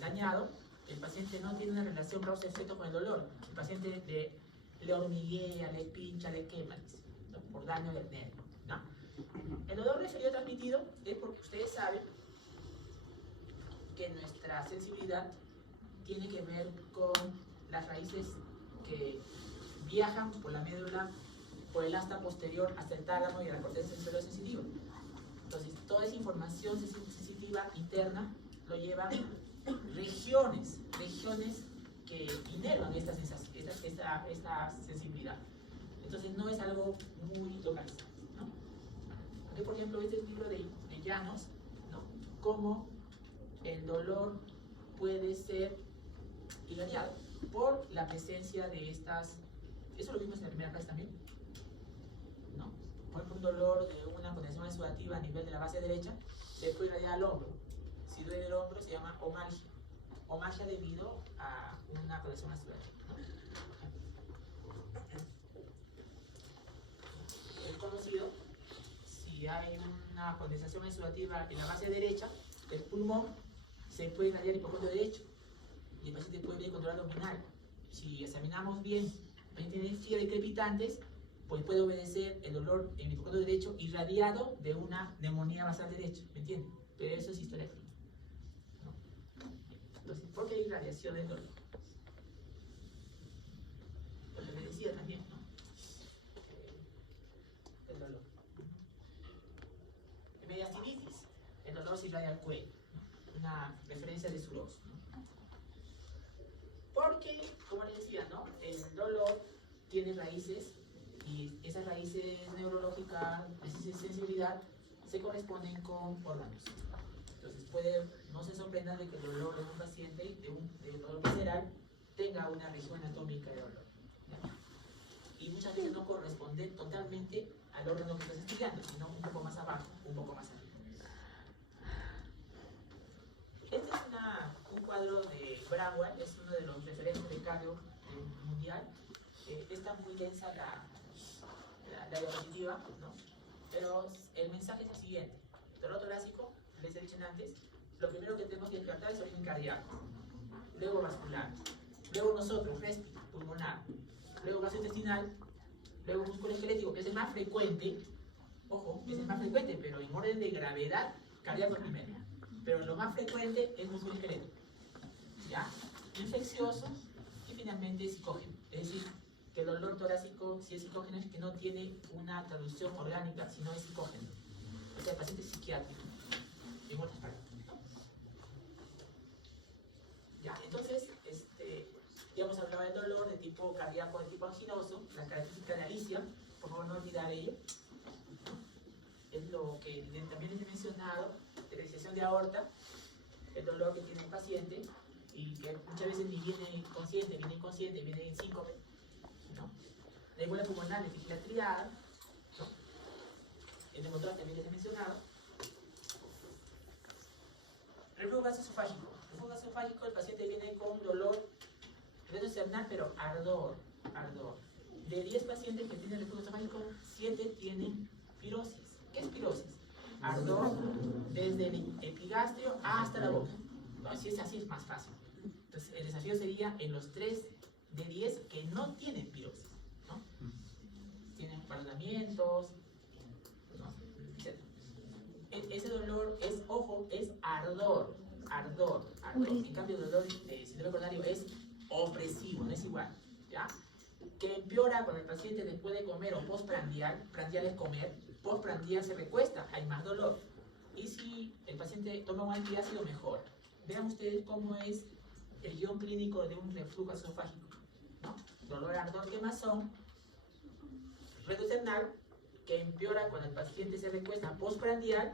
dañado. El paciente no tiene una relación causa-efecto con el dolor. El paciente le hormiguea, le pincha, le quema, ¿no? Por daño del nervio, ¿no? El dolor referido transmitido es porque ustedes saben que nuestra sensibilidad tiene que ver con las raíces que viajan por la médula, por el asta posterior hasta el tálamo y la corteza sensorial-sensitiva. Entonces, toda esa información sensitiva interna lo llevan regiones que inervan esta sensibilidad. Entonces, no es algo muy localizado, ¿no? Aquí, por ejemplo, este es el libro de Llanos, ¿no? Cómo el dolor puede ser irradiado por la presencia de estas. Eso lo vimos en la primera clase también, ¿no? Por ejemplo, un dolor de una contención exudativa a nivel de la base derecha se puede irradiar al hombro. Si duele el hombro se llama omalgia. Omalgia debido a una contención exudativa, ¿no? Es conocido, si hay una condensación exudativa en la base derecha del pulmón, se puede irradiar el hipocondrio derecho y el paciente puede venir con dolor abdominal. Si examinamos bien, el paciente tiene fiebre y crepitantes, pues puede obedecer el dolor en el hipocondrio derecho irradiado de una neumonía basal derecha, ¿me entienden? Pero eso es historia clínica, ¿no? Entonces, ¿por qué irradiación del dolor? Lo que me decía también, ¿no? El dolor. En mediastinitis, el dolor se irradia al cuello, ¿no? Una referencia de Suros, ¿no? Porque, como les decía, ¿no? El dolor tiene raíces y esas raíces neurológicas, raíces de sensibilidad, se corresponden con órganos. Entonces, no se sorprendan de que el dolor de un paciente, de dolor visceral, tenga una región anatómica de dolor, ¿ya? Y muchas veces no corresponde totalmente al órgano que estás estudiando, sino un poco más abajo, un poco más arriba. Este es un cuadro de Bradwell, es uno de los referentes de cardio mundial. Está muy densa la diapositiva, ¿no? Pero el mensaje es el siguiente: dolor torácico, les he dicho antes, lo primero que tenemos que descartar es origen cardíaco, luego vascular, luego nosotros, respiro, pulmonar, luego gastrointestinal, luego musculoesquelético, que es el más frecuente. Ojo, es el más frecuente, pero en orden de gravedad, cardíaco primero. Pero lo más frecuente es musculoesquelético, ¿ya? Infeccioso y finalmente psicógeno. Es decir, que el dolor torácico, si es psicógeno, es que no tiene una traducción orgánica, sino es psicógeno. O sea, el paciente es psiquiátrico, en otras palabras, ¿no? Ya, entonces, ya hemos hablado del dolor de tipo cardíaco, de tipo anginoso, la característica de Alicia, por favor no olvidar ello. Es lo que también les he mencionado, de realización de aorta, el dolor que tiene el paciente, y que muchas veces ni viene consciente, viene inconsciente, viene en síncope, ¿no? La iguala pulmonar de fístula triada, ¿no? El neumotórax también les he mencionado. Reflujo gastroesofágico. Reflujo gastroesofágico, el paciente viene con dolor retrosternal, pero ardor. De 10 pacientes que tienen reflujo esofágico, 7 tienen pirosis. ¿Qué es pirosis? Ardor desde el epigastrio hasta la boca. No, si es así es más fácil. Entonces, el desafío sería en los 3 de 10 que no tienen pirosis, ¿no? Tienen paralizamientos, ¿no? Etc. Ese dolor es, ojo, es ardor. En cambio, el dolor síndrome coronario es opresivo, no es igual, ¿ya? Que empeora cuando el paciente después de comer o postprandial, prandial es comer, postprandial se recuesta, hay más dolor. Y si el paciente toma un antiácido, mejor. Vean ustedes cómo es el guión clínico de un reflujo esofágico, ¿no? Dolor, ardor, quemazón, retrosternal, que empeora cuando el paciente se recuesta postprandial,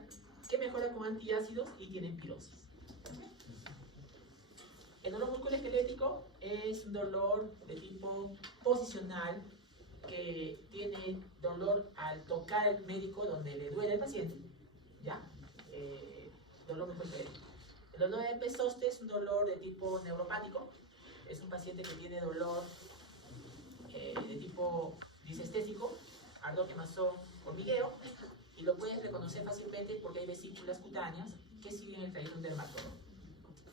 que mejora con antiácidos y tienen pirosis. El dolor musculoesquelético es un dolor de tipo posicional que tiene dolor al tocar al médico donde le duele al paciente, ¿ya? Dolor musculoesquelético. El dolor de Epe-Zoster es un dolor de tipo neuropático, es un paciente que tiene dolor de tipo disestésico, ardor, quemazón, hormigueo, y lo puedes reconocer fácilmente porque hay vesículas cutáneas que siguen el trayecto de un dermatólogo.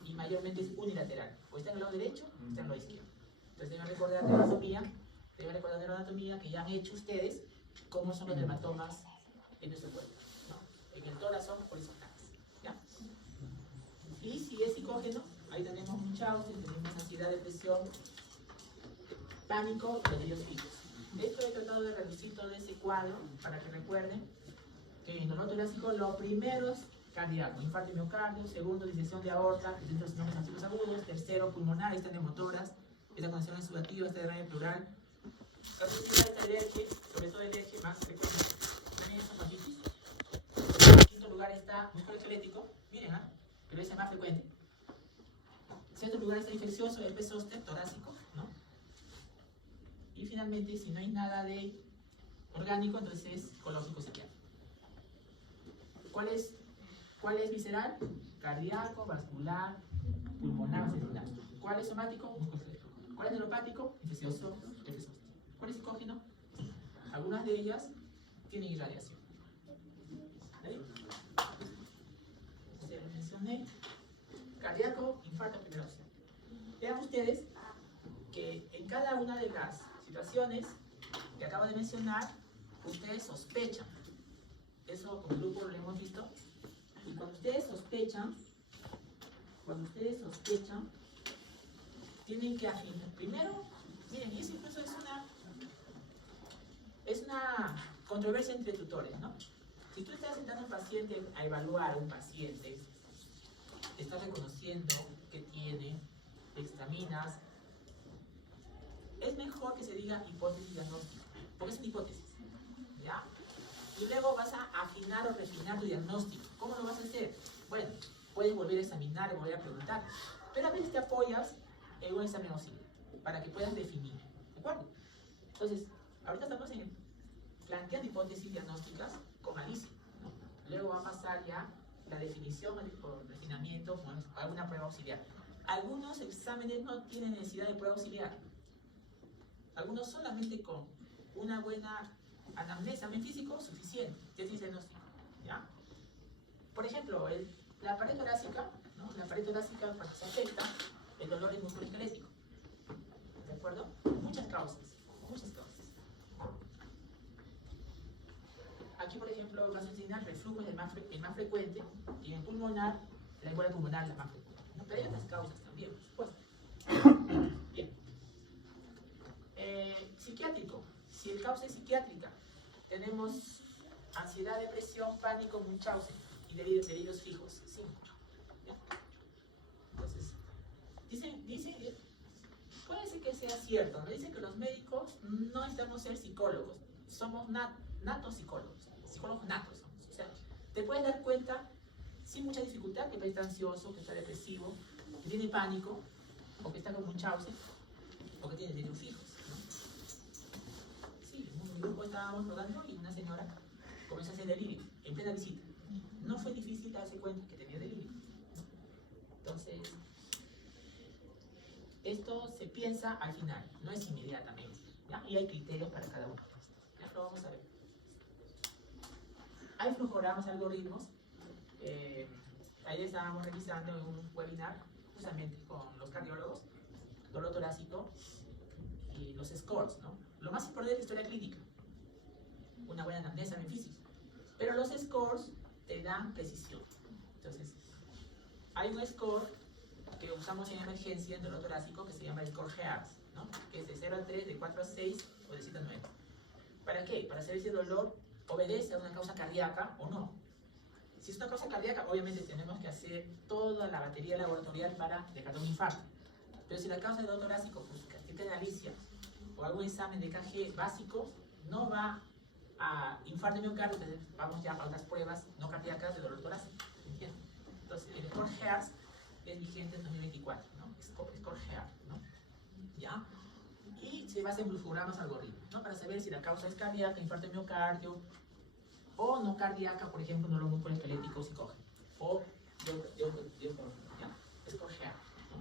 Y mayormente es unilateral, o está en el lado derecho o está en el lado izquierdo. Entonces deben recordar neuroanatomía que ya han hecho ustedes cómo son los dermatomas en nuestro cuerpo, ¿no? En el tórax son horizontales, ¿ya? Y si es psicógeno, ahí tenemos Munchausen, tenemos ansiedad, depresión, pánico y delirios fijos. Esto he tratado de reducir todo ese cuadro para que recuerden que en dolor torácico lo primero es cardíaco, infarto de miocardio, segundo, disección de aorta, tercero, síndromes activos agudos, tercero, pulmonar, esta neumotoras, esta condición exudativa, esta derrame pleural, la principal es el ERGE, sobre todo el ERGE más frecuente, también es hepatitis. En quinto lugar está musculoesquelético, miren, pero ese es más frecuente. En sexto lugar está infeccioso, Epe-Zoster, torácico, ¿no? Y finalmente, si no hay nada de orgánico, entonces es psicológico psiquiátrico. ¿Cuál es visceral? Cardíaco, vascular, pulmonar, celular. ¿Cuál es somático? Musculoesquelético. ¿Cuál es neuropático? Infeccioso, Epe-Zoster. ¿Cuál es psicógeno? Algunas de ellas tienen irradiación. ¿Vale? Se lo mencioné. Cardíaco, infarto, primera opción. Vean ustedes que en cada una de las situaciones que acabo de mencionar, ustedes sospechan. Eso como grupo lo hemos visto. Y cuando ustedes sospechan, tienen que afinar. Primero, miren, y eso incluso es una controversia entre tutores, ¿no? Si tú estás sentando a un paciente a evaluar a un paciente, estás reconociendo que tiene, examinas, es mejor que se diga hipótesis diagnóstica, porque es una hipótesis, ¿ya? Y luego vas a afinar o refinar tu diagnóstico. ¿Cómo lo vas a hacer? Bueno, puedes volver a examinar, volver a preguntar, pero a veces te apoyas en un examen auxiliar para que puedas definir, ¿de acuerdo? Entonces, ahorita estamos planteando hipótesis diagnósticas con Alicia, ¿no? Luego va a pasar ya la definición o refinamiento con alguna prueba auxiliar. Algunos exámenes no tienen necesidad de prueba auxiliar. Algunos solamente con una buena anamnesis, examen físico, suficiente, ya tienes diagnóstico, ¿ya? Por ejemplo, la pared torácica, ¿no? La pared torácica cuando se afecta, el dolor es musculoesquelético, ¿de acuerdo? Muchas causas, muchas causas. Aquí, por ejemplo, gastrointestinal, reflujo es el más frecuente, y en pulmonar, la embolia pulmonar es la más frecuente, ¿no? Pero hay otras causas también, por supuesto. Bien. Psiquiátrico. Si el causa es psiquiátrica, tenemos ansiedad, depresión, pánico, Munchausen y delirios fijos. 5. Entonces, dice, puede ser que sea cierto, ¿no? Dice que los médicos no necesitamos ser psicólogos, somos natos psicólogos natos somos. O sea, te puedes dar cuenta sin mucha dificultad que está ansioso, que está depresivo, que tiene pánico, o que está con Munchausen, o que tiene delirios fijos, ¿no? Sí, en un grupo estábamos rodando y una señora comenzó a hacer delirio en plena visita. No fue difícil darse cuenta que tenía delirio, ¿no? Entonces, esto se piensa al final, no es inmediatamente, ¿ya? Y hay criterios para cada uno de estos. Ya lo vamos a ver. Hay flujogramas, algoritmos. Ayer estábamos revisando en un webinar justamente con los cardiólogos, dolor torácico y los scores, ¿no? Lo más importante es la historia clínica, una buena anamnesis, examen físico, pero los scores te dan precisión. Entonces, hay un score que usamos en emergencia en dolor torácico que se llama el score HEARS, ¿no? Que es de 0 a 3, de 4 a 6 o de 7 a 9. ¿Para qué? Para saber si el dolor obedece a una causa cardíaca o no. Si es una causa cardíaca, obviamente tenemos que hacer toda la batería laboratorial para descartar un infarto. Pero si la causa de dolor torácico, pues, que te analicia o algún examen de KG básico, no va a infarto de miocardio, entonces vamos ya a otras pruebas no cardíacas de dolor torácico. ¿Entiendes? Entonces, el score HEARS es vigente en 2024, ¿no? Score HEARS, ¿no? ¿Ya? Y se basa en blufogramas algoritmos, ¿no? Para saber si la causa es cardíaca, infarto de miocardio, o no cardíaca, por ejemplo, dolor musculoesquelético psicógeno, o ¿ya? Score HEARS, ¿no?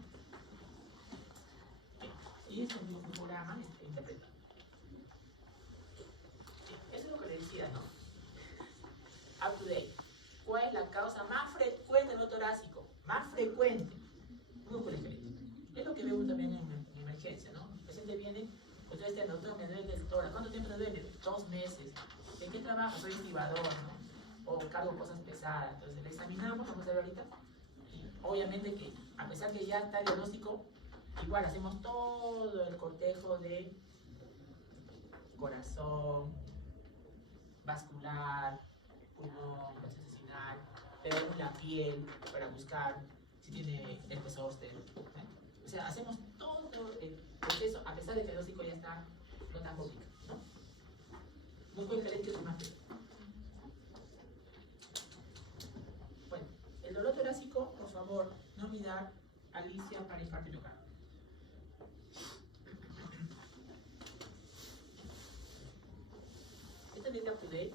Y es un bluforama interpretado. Eso es lo que le decía, ¿no? Up to date. ¿Cuál es la causa más frecuente del dolor torácico? Más frecuente. Musculoesquelético. Es lo que vemos también en emergencia, ¿no? El paciente viene, ustedes dicen, doctor, me duele el tórax. ¿Cuánto tiempo te duele? 2 meses. ¿En qué trabaja? Soy estibador, ¿no? O cargo cosas pesadas. Entonces le examinamos, vamos a ver ahorita. Y obviamente que, a pesar que ya está el diagnóstico, igual hacemos todo el cortejo de corazón, vascular, pulmón, intestinal, pegamos la piel para buscar si tiene herpes zóster. O sea, hacemos todo el proceso, a pesar de que el diagnóstico ya está no tan complicado, ¿no? Musculoesquelético es más feo. Bueno, el dolor torácico, por favor, no mirar Alicia para infarto miocardio. Esta es la up to date.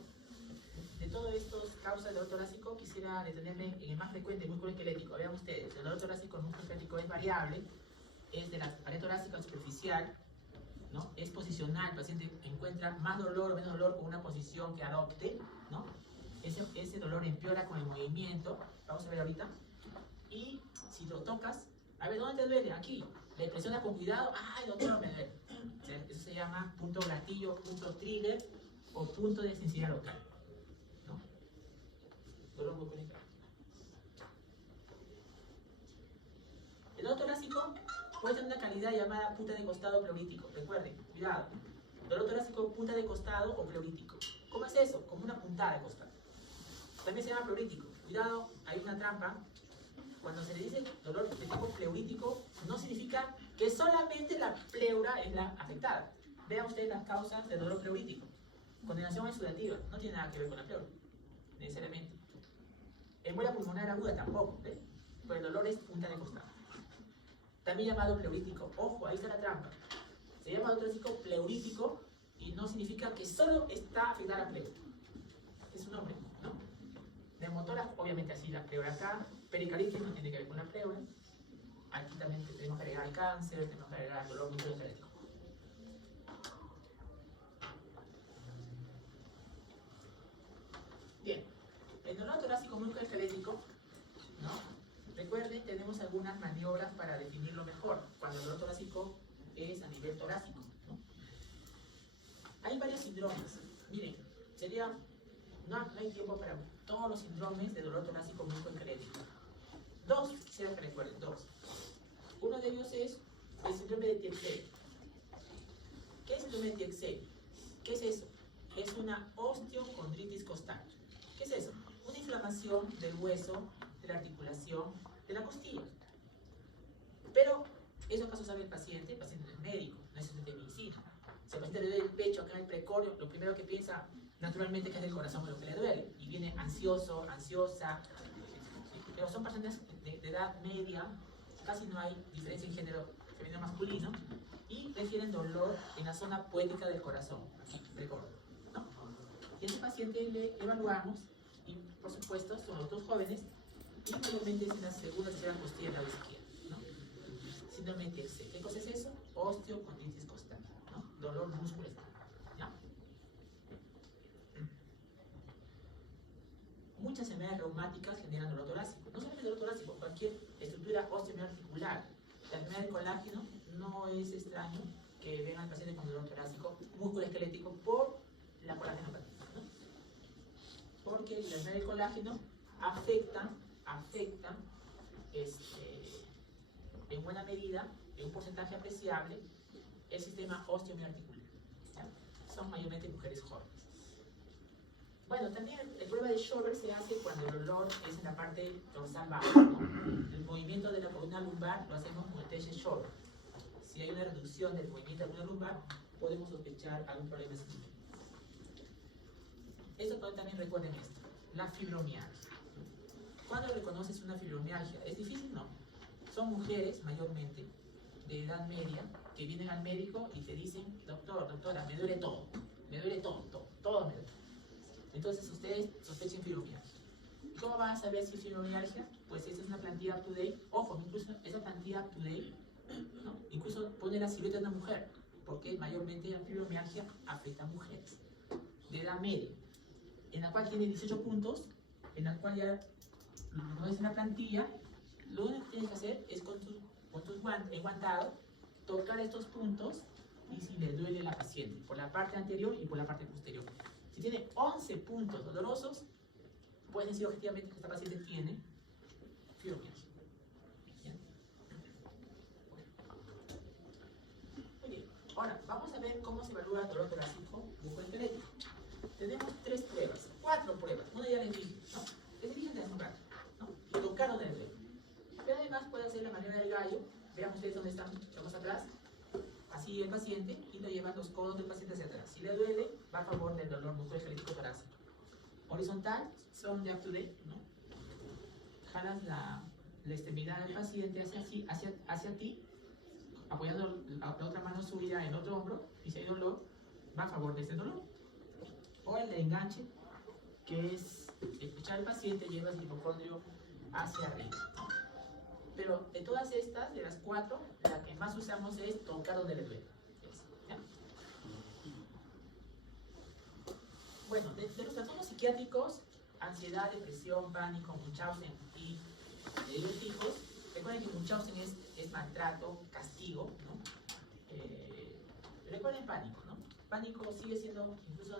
De todas estas causas de dolor torácico, quisiera detenerme en el más frecuente, el músculo esquelético. Vean ustedes, el dolor torácico, el músculo esquelético es variable, es de la pared torácica superficial, ¿no? Es posicional, el paciente encuentra más dolor o menos dolor con una posición que adopte, ¿no? Ese dolor empeora con el movimiento, vamos a ver ahorita. Y si lo tocas, a ver, ¿dónde te duele? Aquí. Le presionas con cuidado, ¡ay, doctor, me duele! O sea, eso se llama punto gatillo, punto trigger o punto de sensibilidad local. Dolor musculoesquelético. El dolor torácico puede tener una calidad llamada punta de costado pleurítico. Recuerden, cuidado. Dolor torácico, punta de costado o pleurítico. ¿Cómo es eso? Como una puntada de costado. También se llama pleurítico. Cuidado, hay una trampa. Cuando se le dice dolor de tipo pleurítico, no significa que solamente la pleura es la afectada. Vean ustedes las causas del dolor pleurítico. Condenación exudativa, no tiene nada que ver con la pleura, necesariamente. Embolia pulmonar aguda tampoco, ¿ves? Pues el dolor es punta de costado. También llamado pleurítico. Ojo, ahí está la trampa. Se llama dolor torácico pleurítico y no significa que solo está afectada la pleura. Es un nombre, ¿no? Neumotórax, obviamente así la pleura acá. Pericardite no tiene que ver con la pleura. Aquí también tenemos que agregar el cáncer, tenemos que agregar el dolor musculoesquelético. Bien, el dolor torácico musculoesquelético, ¿no? Recuerden, tenemos algunas maniobras para definirlo mejor, cuando el dolor torácico es a nivel torácico, ¿no? Hay varios síndromes. Miren, no hay tiempo para todos los síndromes de dolor torácico musculoesquelético. 2, quisiera que recuerden, 2. Uno de ellos es el síndrome de Tietze. ¿Qué es el síndrome de Tietze? ¿Qué es eso? Es una osteocondritis costal. ¿Qué es eso? Una inflamación del hueso, de la articulación, de la costilla. Pero, ¿eso acaso sabe el paciente? El paciente no es médico, no es estudiante de medicina. Si el paciente le duele el pecho, acá en el precordio, lo primero que piensa naturalmente que es el corazón lo que le duele. Y viene ansioso, ansiosa. Pero son personas de edad media, casi no hay diferencia en género femenino-masculino, y refieren dolor en la zona poética del corazón, aquí, precordio, ¿no? Y a ese paciente le evaluamos, y por supuesto son adultos jóvenes, y mayormente es en la segunda o tercera costilla del lado izquierdo, ¿no? Síndrome de Tietze. ¿Qué cosa es eso? Osteocondritis costal, ¿no? Dolor muscular, ¿ya? Muchas enfermedades reumáticas generan dolor torácico. No solamente dolor torácico, cualquier estructura osteomiarticular. La enfermedad del colágeno no es extraño que vean al paciente con dolor torácico musculoesquelético por la colágenopatía, ¿no? Porque la enfermedad del colágeno afecta en buena medida, en un porcentaje apreciable, el sistema osteomiarticular, ¿ya? Son mayormente mujeres jóvenes. Bueno, también la prueba de Schober se hace cuando el dolor es en la parte dorsal baja, ¿no? El movimiento de la columna lumbar lo hacemos con el test de Schober. Si hay una reducción del movimiento de la columna lumbar, podemos sospechar algún problema sistémico. Esto también recuerden esto, la fibromialgia. ¿Cuándo reconoces una fibromialgia? ¿Es difícil? No. Son mujeres, mayormente, de edad media, que vienen al médico y te dicen, doctor, doctora, me duele todo me duele, todo me duele. Entonces ustedes sospechen fibromialgia. ¿Y cómo van a saber si es fibromialgia? Pues esta es una plantilla up to date. Ojo, incluso esa plantilla up to date, ¿no? Incluso pone la silueta de una mujer, porque mayormente la fibromialgia afecta a mujeres de edad media, en la cual tiene 18 puntos, en la cual ya lo ves en la plantilla. Lo único que tienes que hacer es con tus enguantados tocar estos puntos y si le duele a la paciente, por la parte anterior y por la parte posterior. Si tiene 11 puntos dolorosos, puedes decir objetivamente que esta paciente tiene fibromialgia. ¿Bien? Muy bien. Ahora, vamos a ver cómo se evalúa el dolor torácico bucoesquelético. Tenemos 3 pruebas, 4 pruebas. Una ya les dije, ¿no? Les dije hace un rato, ¿no? Y tocar donde le duele. Pero además puede hacer la maniobra del gallo. Vean ustedes dónde están, vamos atrás. Así el paciente y lo lleva los codos del paciente hacia atrás. Si le duele, va a favor del dolor musculoesquelético torácico. Horizontal, son de up to date, ¿no? Jalas la extremidad del paciente hacia ti, apoyando la otra mano suya en otro hombro, y si hay dolor, va a favor de ese dolor. O el de enganche, que es echar al paciente, llevas el hipocondrio hacia arriba. Pero de todas estas, de las 4, la que más usamos es tocar donde le duele. ¿Ya? Bueno, de los trastornos psiquiátricos, ansiedad, depresión, pánico, Munchausen y los hijos, recuerden que Munchausen es maltrato, castigo, ¿no? Recuerden pánico, ¿no? Pánico sigue siendo, incluso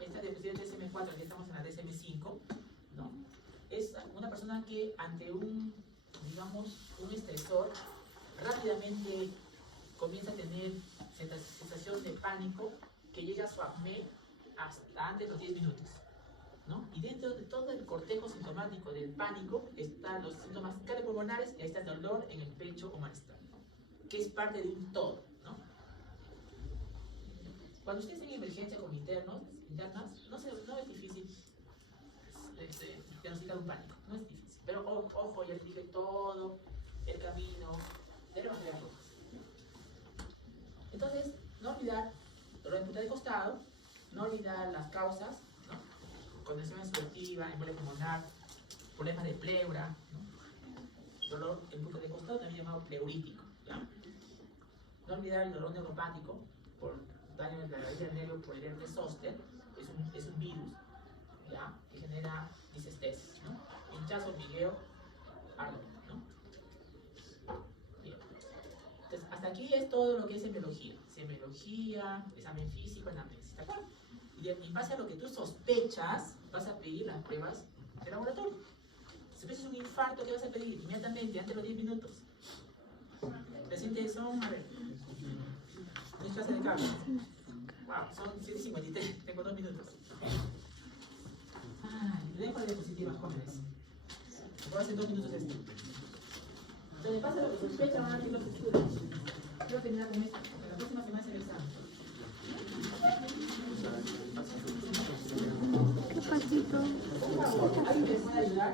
esta depresión DSM-4, aquí estamos en la DSM-5, ¿no? Es una persona que ante un estresor, rápidamente comienza a tener sensación de pánico que llega a su apnea hasta antes de los 10 minutos, ¿no? Y dentro de todo el cortejo sintomático del pánico están los síntomas cardiopulmonares y ahí está el dolor en el pecho o malestar, que es parte de un todo, ¿no? Cuando ustedes en emergencia con internas, no es difícil diagnosticar un pánico, no es difícil. Pero ojo, ya les dije todo el camino de las banderas rojas. Entonces, no olvidar dolor en punta de costado, no olvidar las causas, ¿no? Condición subjetiva, embolia pulmonar, problemas de pleura, ¿no? Dolor en punta de costado, también llamado pleurítico, ¿ya? No olvidar el dolor neuropático por daño de la raíz del nervio por el herpes zóster, es un virus, ¿ya? Que genera disestesis, ¿no? Hinchazo, hormigueo, ardor, ¿no? Bien. Entonces, hasta aquí es todo lo que es semiología, examen físico, anamnesis, ¿de acuerdo? Y en base a lo que tú sospechas, vas a pedir las pruebas de laboratorio. Si sospechas un infarto, ¿qué vas a pedir? Inmediatamente, antes de los 10 minutos. Pacientes son, a ver, ¿qué clase de carga? Wow, son 7:53, tengo 2 minutos. Dejo de diapositivas, jóvenes. Voy a hacer 2 minutos esto. Entonces, pasa lo que sospechan, van a abrir los estudios. Quiero terminar con esto, porque la próxima semana es el examen. ¿Qué pasito? Por favor, ¿alguien me puede ayudar?